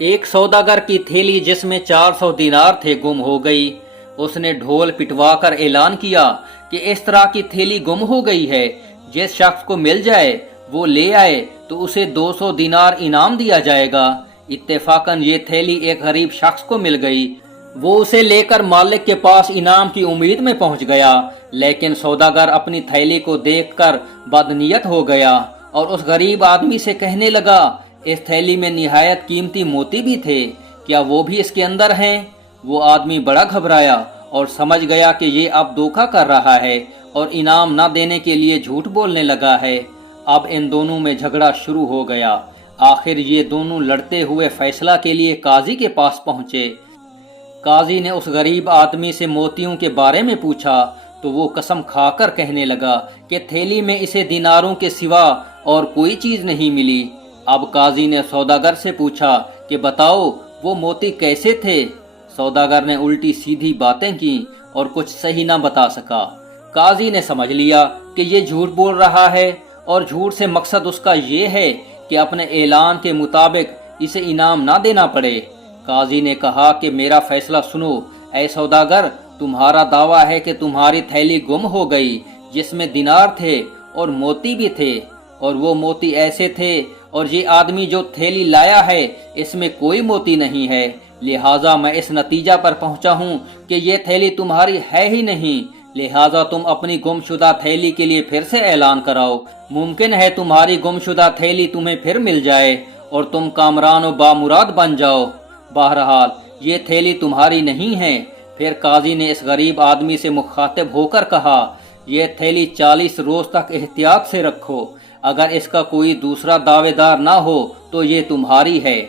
एक सौदागर की थैली जिसमें 400 दिनार थे गुम हो गई। उसने ढोल पिटवाकर ऐलान किया कि इस तरह की थैली गुम हो गई है, जिस शख्स को मिल जाए वो ले आए तो उसे 200 दिनार इनाम दिया जाएगा। इत्तेफाकन ये थैली एक गरीब शख्स को मिल गई। वो उसे लेकर मालिक के पास इनाम की उम्मीद में पहुंच गया, लेकिन सौदागर अपनी थैली को देखकर बदनीयत हो गया और उस गरीब आदमी से कहने लगा, इस थैली में निहायत कीमती मोती भी थे, क्या वो भी इसके अंदर हैं? वो आदमी बड़ा घबराया और समझ गया कि ये अब धोखा कर रहा है और इनाम न देने के लिए झूठ बोलने लगा है। अब इन दोनों में झगड़ा शुरू हो गया। आखिर ये दोनों लड़ते हुए फैसला के लिए काजी के पास पहुंचे। काजी ने उस गरीब आदमी से मोतियों के बारे में पूछा तो वो कसम खाकर कहने लगा कि थैली में इसे दिनारों के सिवा और कोई चीज नहीं मिली। अब काजी ने सौदागर से पूछा कि बताओ वो मोती कैसे थे? सौदागर ने उल्टी सीधी बातें की और कुछ सही ना बता सका। काजी ने समझ लिया कि ये झूठ बोल रहा है और झूठ से मकसद उसका ये है कि अपने ऐलान के मुताबिक इसे इनाम ना देना पड़े। काजी ने कहा कि मेरा फैसला सुनो। ऐ सौदागर, तुम्हारा दावा है कि तुम्हारी थैली गुम हो गई जिसमें दिनार थे और मोती भी थे, और वो मोती ऐसे थे और ये आदमी जो थैली लाया है इसमें कोई मोती नहीं है। लिहाजा मैं इस नतीजा पर पहुंचा हूं कि ये थैली तुम्हारी है ही नहीं। लिहाजा तुम अपनी गुमशुदा थैली के लिए फिर से ऐलान कराओ। मुमकिन है तुम्हारी गुमशुदा थैली तुम्हें फिर मिल जाए और तुम कामरान व बामुराद बन जाओ। बहरहाल ये थैली तुम्हारी नहीं है। फिर काजी ने इस गरीब आदमी से मुखातिब होकर कहा, ये थैली 40 रोज तक एहतियात से रखो। अगर इसका कोई दूसरा दावेदार ना हो तो ये तुम्हारी है।